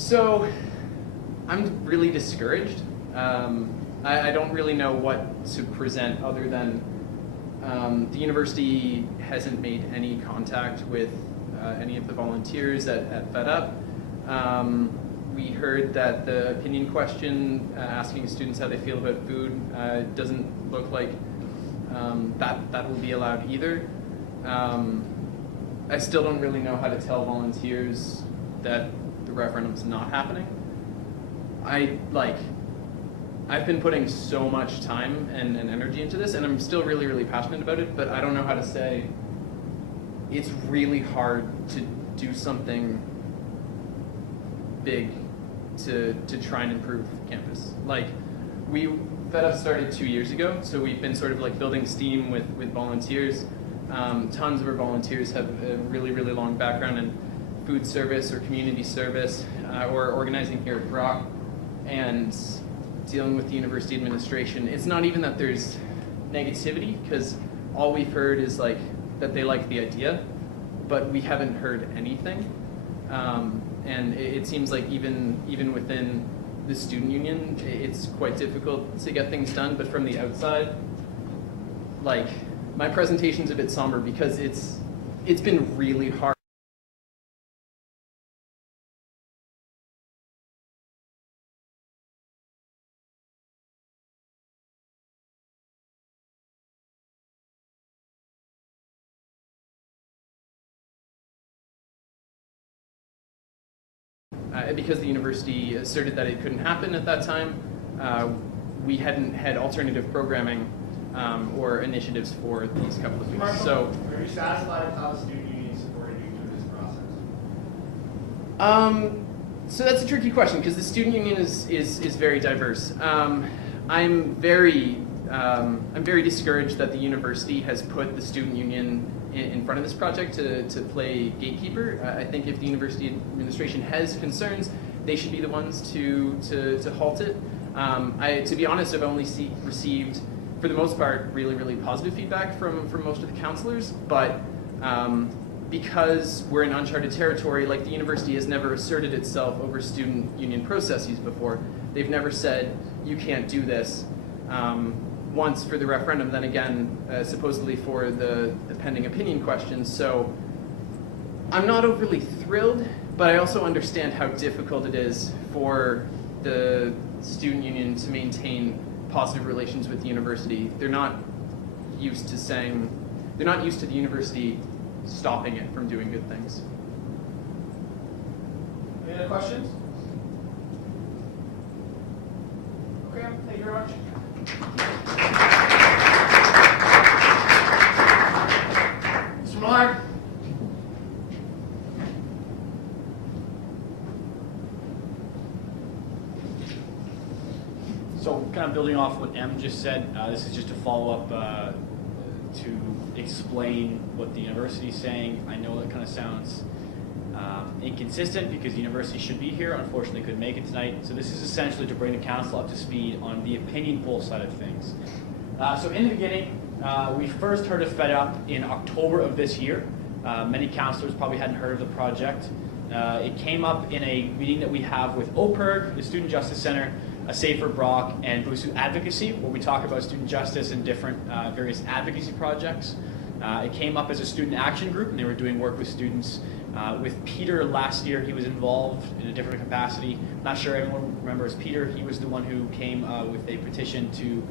So I'm really discouraged. I don't really know what to present other than the university hasn't made any contact with any of the volunteers at Fed Up. We heard that the opinion question asking students how they feel about food doesn't look like that will be allowed either. I still don't really know how to tell volunteers that the referendum's not happening. I've been putting so much time and energy into this, and I'm still really, really passionate about it, but I don't know how to say it's really hard to do something big to try and improve campus. Fed Up started 2 years ago, so we've been sort of like building steam with volunteers. Tons of our volunteers have a really, really long background in food service or community service or organizing here at Brock and dealing with the university administration. It's not even that there's negativity, because all we've heard is that they like the idea, but we haven't heard anything. And it seems like even within the student union, it's quite difficult to get things done. But from the outside, my presentation's a bit somber because it's been really hard. Because the university asserted that it couldn't happen at that time, we hadn't had alternative programming or initiatives for these couple of weeks. So, are you satisfied with how the student union supported you through this process? So that's a tricky question because the student union is very diverse. I'm very discouraged that the university has put the student union in front of this project to play gatekeeper. I think if the university administration has concerns, they should be the ones to halt it. To be honest, I've only received, for the most part, really, really positive feedback from most of the counselors, but because we're in uncharted territory, the university has never asserted itself over student union processes before. They've never said, you can't do this. Once for the referendum, then again, supposedly for the pending opinion questions. So I'm not overly thrilled, but I also understand how difficult it is for the student union to maintain positive relations with the university. They're not used to the university stopping it from doing good things. Any other questions? Okay, thank you very much. Mr. Millard. So kind of building off what Em just said, this is just a follow-up to explain what the university is saying. I know that kind of sounds inconsistent because the university should be here, unfortunately couldn't make it tonight. So this is essentially to bring the council up to speed on the opinion poll side of things. So in the beginning, we first heard of Fed Up in October of this year. Many councillors probably hadn't heard of the project. It came up in a meeting that we have with OPIRG, the Student Justice Center, A Safer Brock, and BUSU Advocacy, where we talk about student justice and different various advocacy projects. It came up as a student action group, and they were doing work with students. With Peter last year, he was involved in a different capacity. Not sure everyone remembers Peter. He was the one who came with a petition to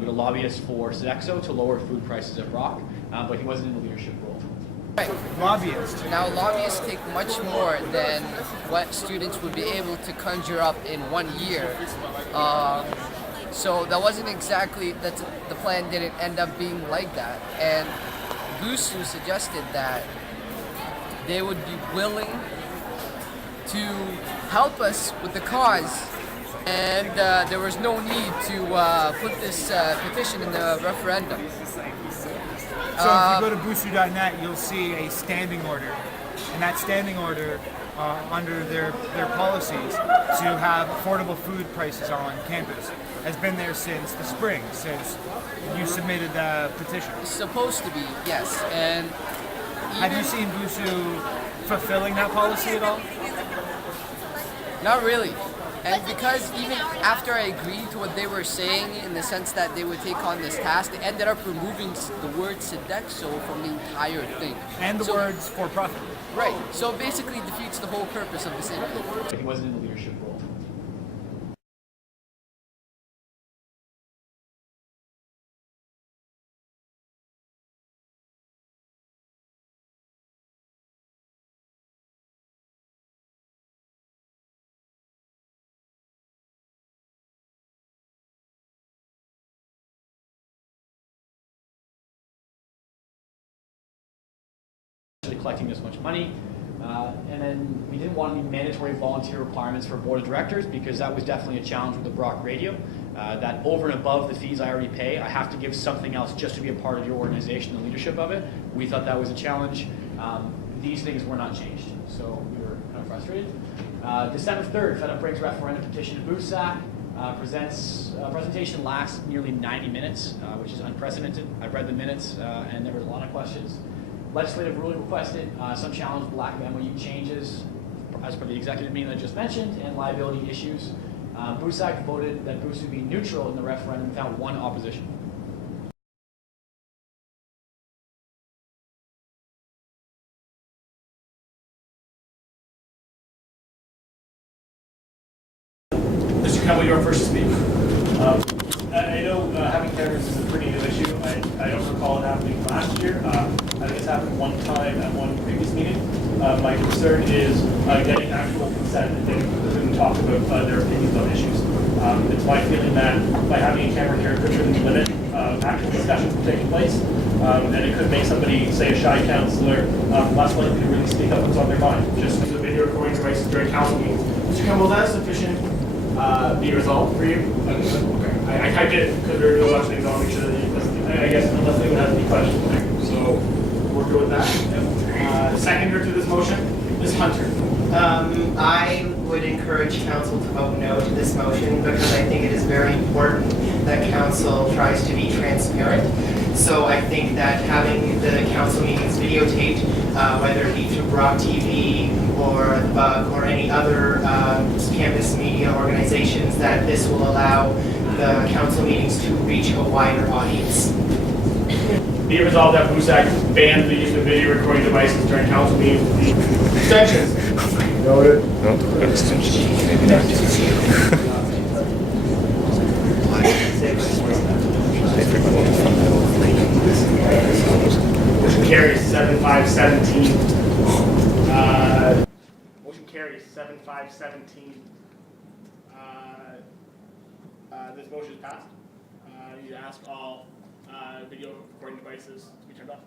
be a lobbyist for Sodexo to lower food prices at Brock, but he wasn't in the leadership role. Right. Lobbyists. Now, lobbyists take much more than what students would be able to conjure up in 1 year. So that wasn't exactly, the plan didn't end up being like that. And BUSU suggested that they would be willing to help us with the cause, and there was no need to put this petition in the referendum. So if you go to BUSU.net, you'll see a standing order, and that standing order under their policies to have affordable food prices on campus has been there since the spring, since you submitted the petition. It's supposed to be, yes. And have you seen BUSU fulfilling that policy at all? Not really. And because even after I agreed to what they were saying in the sense that they would take on this task, they ended up removing the word Sodexo from the entire thing. And the words for profit. Right. So it basically defeats the whole purpose of this interview. He wasn't in the leadership role. Collecting this much money, and then we didn't want any mandatory volunteer requirements for board of directors because that was definitely a challenge with the Brock Radio. That over and above the fees I already pay, I have to give something else just to be a part of your organization, the leadership of it. We thought that was a challenge. These things were not changed, so we were kind of frustrated. December 3rd, Fed Up brings referendum petition to BUSAC. Presentation lasts nearly 90 minutes, which is unprecedented. I've read the minutes, and there was a lot of questions. Legislative ruling requested, some challenge the lack of MOU changes as per the executive meeting that I just mentioned, and liability issues. BUSAC voted that BUSU be neutral in the referendum without one opposition. Mr. Campbell, you're first to speak. I know having cameras is a pretty new issue. I don't recall it happening last year. I think it's happened one time at one previous meeting. My concern is getting actual consent and getting people to talk about their opinions on issues. It's my feeling that by having a camera here could really limit actual discussions from taking place, and it could make somebody, say a shy councillor, less likely to really speak up what's on their mind. Just use a video recording devices during council meetings. Mr. Campbell, that is sufficient. Be resolved for you? Okay. I typed it because there are no such things. I'll make sure that it doesn't. I guess unless anyone has any questions. So we're good with that. Yep. Seconder to this motion, Ms. Hunter. I would encourage council to vote no to this motion because I think it is very important that council tries to be transparent. So I think that having the council meetings videotaped, whether it be through BrockTV or the BUG or any other campus media organizations, that this will allow the council meetings to reach a wider audience. Be it resolved that BUSAC banned the use of video recording devices during council meetings. Extensions. Noted. No, extensions. Maybe not. Motion carries 7-5-17. Motion carries 7-5-17. This motion is passed. You ask all video recording devices to be turned off.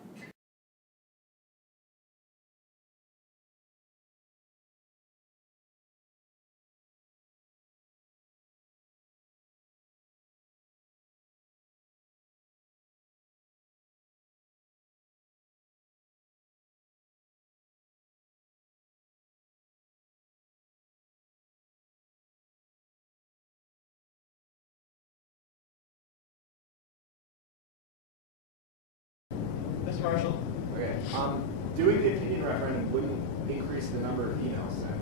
Mr. Marshall? Okay. Doing the opinion referendum wouldn't increase the number of emails then.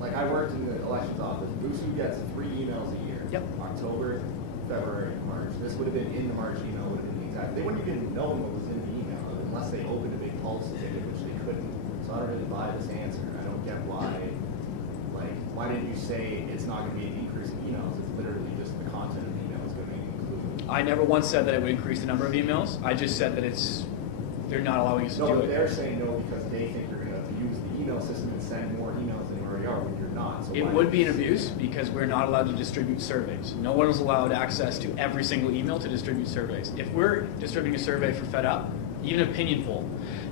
Like I worked in the elections office. BUSU gets 3 emails a year. Yep. October, February, and March. This would have been in the March email. Would have been the exact. They wouldn't even know what was in the email unless they opened a big pulse ticket, which they couldn't. So I don't really buy this answer. I don't get why. Like, why didn't you say it's not going to be a decrease in emails? It's literally just the content of the email is going to be included. I never once said that it would increase the number of emails. I just said that they're not allowing us to do No, but it. they're saying no because they think you're going to use the email system and send more emails than you already are when you're not. So It would be an abuse because we're not allowed to distribute surveys. No one is allowed access to every single email to distribute surveys. If we're distributing a survey for Fed Up, even an opinion poll,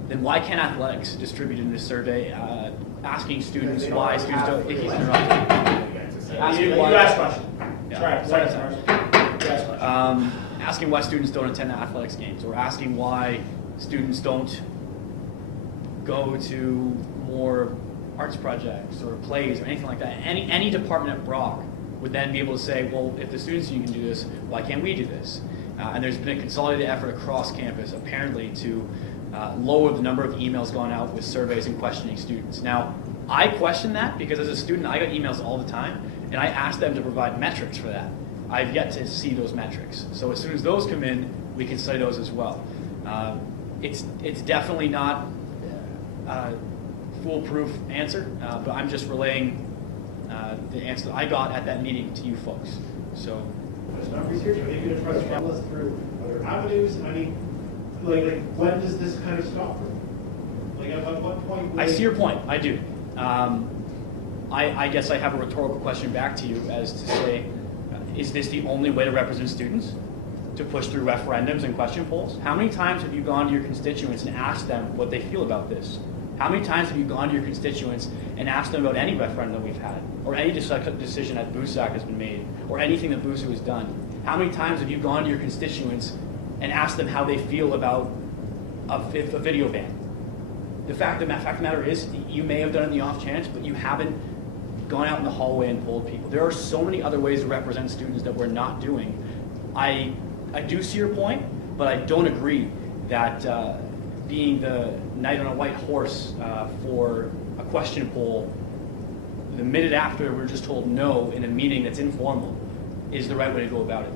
then why can't athletics distribute in this survey asking students why students don't think he's interrupting? You asked question. Yeah. Sorry, Marshall. You asked question. Asking why students don't attend athletics games, or asking why students don't go to more arts projects or plays or anything like that. Any department at Brock would then be able to say, well, if the students union can do this, why can't we do this? And there's been a consolidated effort across campus, apparently, to lower the number of emails going out with surveys and questioning students. Now, I question that because as a student, I got emails all the time, and I asked them to provide metrics for that. I've yet to see those metrics. So as soon as those come in, we can study those as well. It's definitely not a foolproof answer, but I'm just relaying the answer that I got at that meeting to you folks. So. It's not research. Are you going to try to follow us through other avenues? I mean, like when does this kind of stop? Like at what point? I see your point. I do. I guess I have a rhetorical question back to you as to say, is this the only way to represent students? To push through referendums and question polls? How many times have you gone to your constituents and asked them what they feel about this? How many times have you gone to your constituents and asked them about any referendum we've had, or any decision that BUSAC has been made, or anything that BUSU has done? How many times have you gone to your constituents and asked them how they feel about a video ban? The fact of the matter is, you may have done it in the off chance, but you haven't gone out in the hallway and polled people. There are so many other ways to represent students that we're not doing. I do see your point, but I don't agree that being the knight on a white horse for a question poll the minute after we're just told no in a meeting that's informal is the right way to go about it.